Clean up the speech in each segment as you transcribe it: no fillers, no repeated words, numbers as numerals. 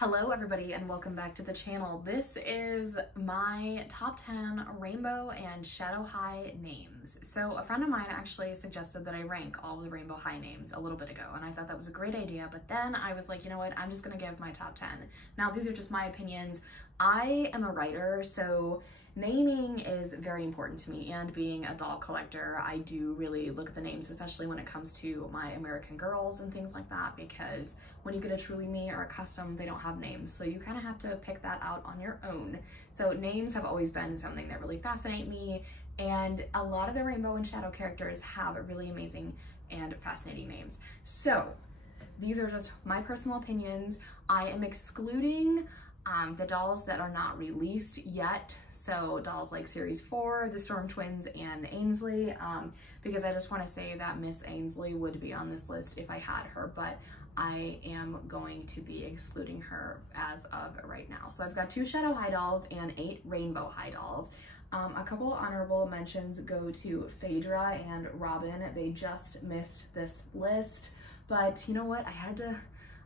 Hello everybody and welcome back to the channel. This is my top 10 rainbow and shadow high names. So a friend of mine actually suggested that I rank all the rainbow high names a little bit ago, and I thought that was a great idea, but then I was like, you know what, I'm just gonna give my top 10. Now these are just my opinions. I am a writer, so naming is very important to me, and being a doll collector, I do really look at the names, especially when it comes to my American Girls and things like that, because when you get a Truly Me or a custom, they don't have names, so you kind of have to pick that out on your own. So names have always been something that really fascinate me, and a lot of the rainbow and shadow characters have really amazing and fascinating names. So these are just my personal opinions. I am excluding the dolls that are not released yet, so dolls like Series 4, the Storm Twins, and Ainsley, because I just want to say that Miss Ainsley would be on this list if I had her, but I am going to be excluding her as of right now. So I've got 2 Shadow High dolls and 8 Rainbow High dolls. A couple honorable mentions go to Phaedra and Robin. They just missed this list, but you know what?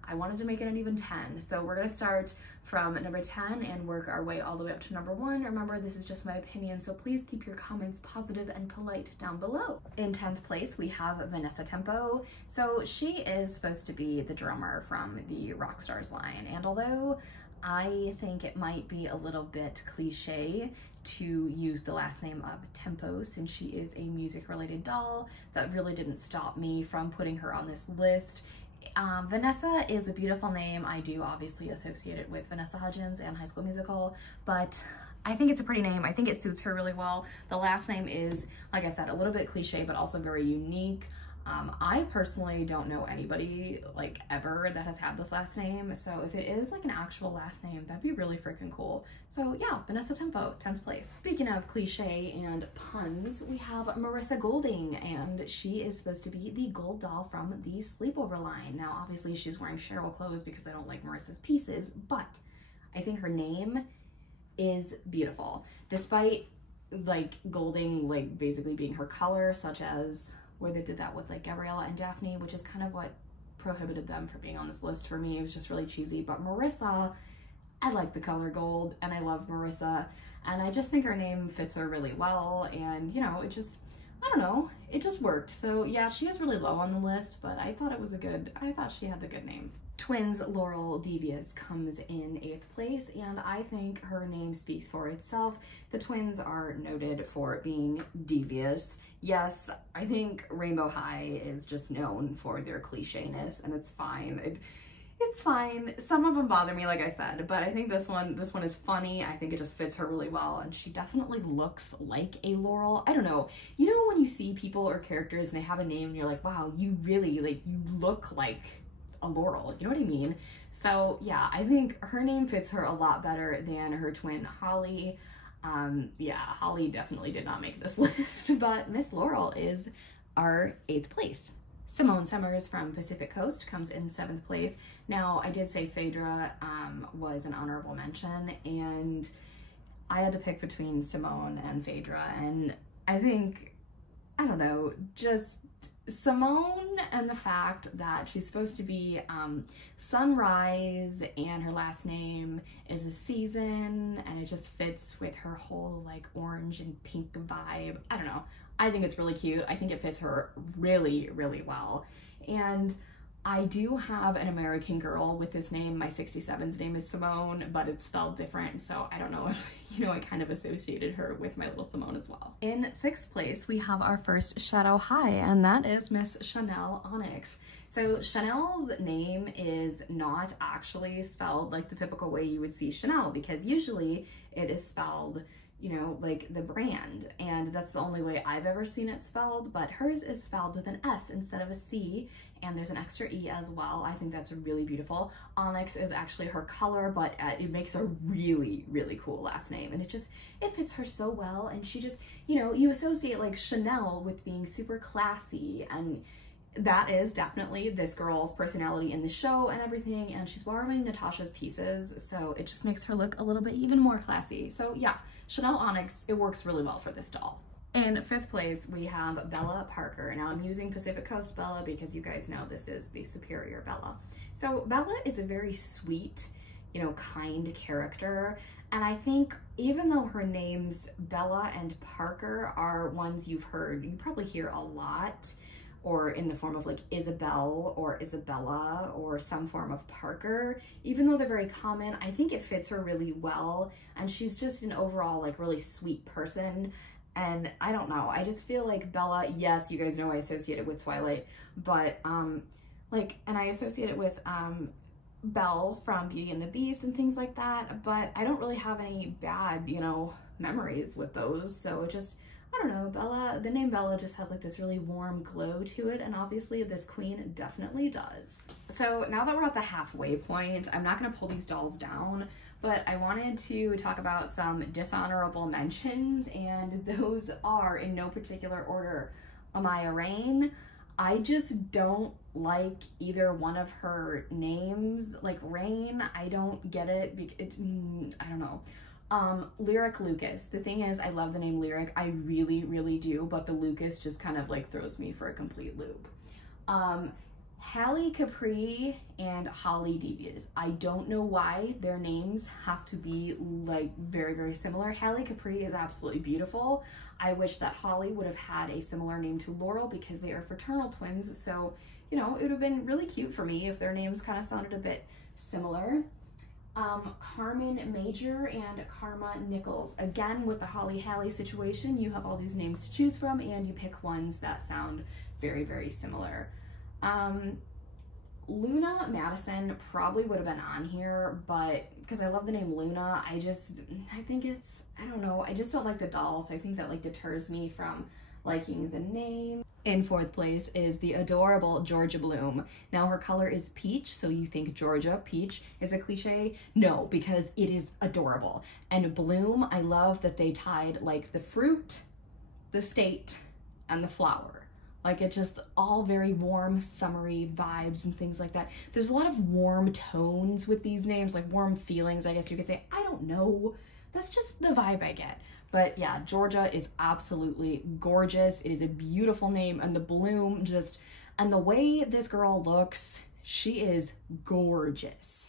I wanted to make it an even 10. So we're gonna start from number 10 and work our way all the way up to number 1. Remember, this is just my opinion, so please keep your comments positive and polite down below. In 10th place, we have Vanessa Tempo. So she is supposed to be the drummer from the Rockstars line, and although I think it might be a little bit cliche to use the last name of Tempo since she is a music-related doll, that really didn't stop me from putting her on this list. Vanessa is a beautiful name. I do obviously associate it with Vanessa Hudgens and High School Musical, but I think it's a pretty name. I think it suits her really well. The last name is, like I said, a little bit cliche, but also very unique. I personally don't know anybody like ever that has had this last name, so if it is like an actual last name, that'd be really freaking cool. So yeah, Vanessa Tempo, 10th place. Speaking of cliche and puns, we have Marissa Golding, and she is supposed to be the gold doll from the Sleepover line. Now obviously she's wearing Cheryl clothes because I don't like Marissa's pieces, but I think her name is beautiful. Despite like Golding like basically being her color, such as where they did that with like Gabriella and Daphne, which is kind of what prohibited them from being on this list for me. It was just really cheesy. But Marissa, I like the color gold and I love Marissa, and I just think her name fits her really well, and you know, it just, I don't know, it just worked. So yeah, she is really low on the list, but I thought she had the good name. Twins Laurel Devious comes in 8th place, and I think her name speaks for itself. The twins are noted for being devious. Yes, I think Rainbow High is just known for their clichéness, and it's fine. It's fine. Some of them bother me, like I said, but I think this one is funny. I think it just fits her really well, and she definitely looks like a Laurel. I don't know. You know when you see people or characters and they have a name and you're like, wow, you really, like, you look like a Laurel, you know what I mean? So yeah, I think her name fits her a lot better than her twin Holly. Yeah, Holly definitely did not make this list, but Miss Laurel is our 8th place. Simone Summers from Pacific Coast comes in 7th place. Now, I did say Phaedra was an honorable mention, and I had to pick between Simone and Phaedra, and I think, I don't know, just Simone and the fact that she's supposed to be Sunrise, and her last name is a season, and it just fits with her whole like orange and pink vibe. I don't know. I think it's really cute. I think it fits her really, really well. And I do have an American Girl with this name. My 67's name is Simone, but it's spelled different, so I don't know if, you know, I kind of associated her with my little Simone as well. In 6th place, we have our first Shadow High, and that is Miss Chanel Onyx. So Chanel's name is not actually spelled like the typical way you would see Chanel, because usually it is spelled, you know, like the brand, and that's the only way I've ever seen it spelled, but hers is spelled with an S instead of a C, and there's an extra E as well. I think that's really beautiful. Onyx is actually her color, but it makes a really, really cool last name, and it fits her so well, and she just, you know, you associate like Chanel with being super classy, and that is definitely this girl's personality in the show and everything, and she's borrowing Natasha's pieces, so it just makes her look a little bit even more classy. So yeah, Chanel Onyx, it works really well for this doll. In 5th place, we have Bella Parker. Now I'm using Pacific Coast Bella because you guys know this is the superior Bella. So Bella is a very sweet you know, kind character. And I think even though her names Bella and Parker are ones you've heard, you probably hear a lot, or in the form of like Isabel or Isabella or some form of Parker, even though they're very common, I think it fits her really well. And she's just an overall like really sweet person. And I don't know, I just feel like Bella, yes, you guys know I associate it with Twilight, but like, and I associate it with Belle from Beauty and the Beast and things like that, but I don't really have any bad, you know, memories with those. So it just, I don't know, Bella, the name Bella just has like this really warm glow to it, and obviously this queen definitely does. So now that we're at the halfway point, I'm not gonna pull these dolls down, but I wanted to talk about some dishonorable mentions, and those are in no particular order. Amaya Rain, I just don't like either one of her names. Like Rain, I don't get it, I don't know. Lyric Lucas. The thing is, I love the name Lyric. I really, really do, but the Lucas just kind of like throws me for a complete loop. Hallie Capri and Holly Devious. I don't know why their names have to be like very, very similar. Hallie Capri is absolutely beautiful. I wish that Holly would have had a similar name to Laurel because they are fraternal twins. So, you know, it would have been really cute for me if their names kind of sounded a bit similar. Carmen Major and Karma Nichols. Again, with the Holly Hallie situation, you have all these names to choose from and you pick ones that sound very, very similar. Luna Madison probably would have been on here, but because I love the name Luna, I think it's, I don't know, I just don't like the doll, so I think that like deters me from liking the name. In fourth place is the adorable Georgia Bloom. Now her color is peach, so you think Georgia, peach is a cliche? No, because it is adorable. And Bloom, I love that they tied like the fruit, the state, and the flower. Like it just all very warm, summery vibes and things like that. There's a lot of warm tones with these names, like warm feelings, I guess you could say. I don't know. That's just the vibe I get. But yeah, Georgia is absolutely gorgeous. It is a beautiful name, and the Bloom just, and the way this girl looks, she is gorgeous.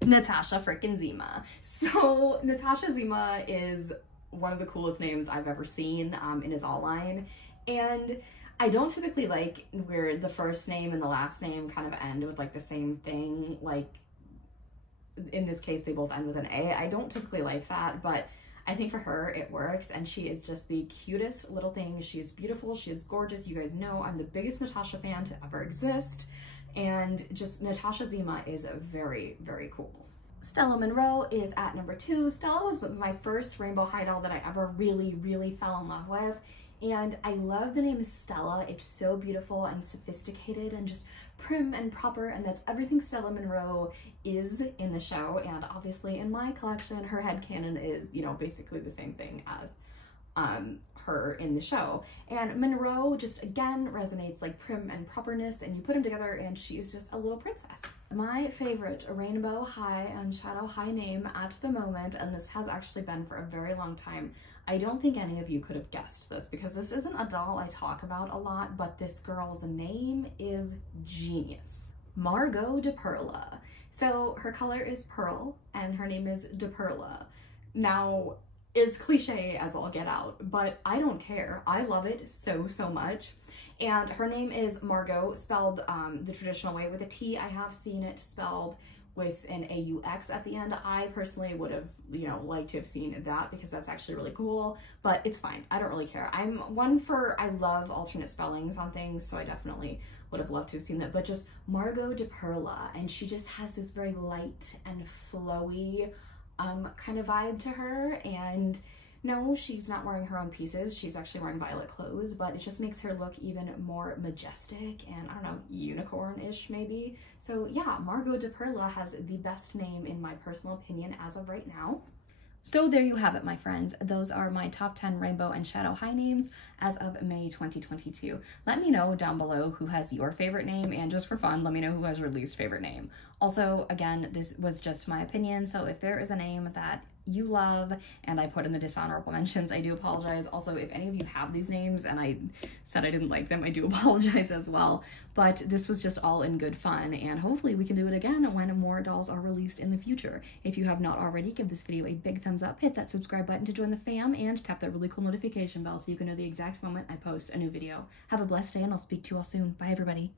Natasha frickin' Zima. So Natasha Zima is one of the coolest names I've ever seen in his line. And I don't typically like where the first name and the last name kind of end with like the same thing. Like in this case, they both end with an A. I don't typically like that, but I think for her it works, and she is just the cutest little thing. She is beautiful, she is gorgeous. You guys know I'm the biggest Natasha fan to ever exist, and just Natasha Zima is very, very cool. Stella Monroe is at number 2. Stella was my first Rainbow High doll that I ever really, really fell in love with. And I love the name Stella. It's so beautiful and sophisticated and just prim and proper, and that's everything Stella Monroe is in the show. And obviously in my collection, her headcanon is, you know, basically the same thing as her in the show. And Monroe just again resonates like prim and properness, and you put them together and she is just a little princess. My favorite Rainbow High and Shadow High name at the moment, and this has actually been for a very long time, I don't think any of you could have guessed this because this isn't a doll I talk about a lot, but this girl's name is genius. Margot DePerla. So her color is pearl and her name is DePerla. Now, it's cliche as all get out, but I don't care. I love it so, so much. And her name is Margot, spelled the traditional way with a T. I have seen it spelled with an AUX at the end. I personally would have, you know, liked to have seen that because that's actually really cool, but it's fine. I don't really care. I'm one for, I love alternate spellings on things, so I definitely would have loved to have seen that, but just Margot DePerla, and she just has this very light and flowy kind of vibe to her. And no, she's not wearing her own pieces. She's actually wearing violet clothes, but it just makes her look even more majestic and, I don't know, unicorn-ish maybe. So yeah, Margot DePerla has the best name in my personal opinion as of right now. So there you have it, my friends. Those are my top 10 Rainbow and Shadow High names as of May 2022. Let me know down below who has your favorite name, and just for fun, let me know who has your least favorite name. Also, again, this was just my opinion, so if there is a name that you love, and I put in the dishonorable mentions. I do apologize. Also, if any of you have these names and I said I didn't like them, I do apologize as well. But this was just all in good fun, and hopefully we can do it again when more dolls are released in the future. If you have not already, give this video a big thumbs up, hit that subscribe button to join the fam, and tap that really cool notification bell so you can know the exact moment I post a new video. Have a blessed day, and I'll speak to you all soon. Bye, everybody.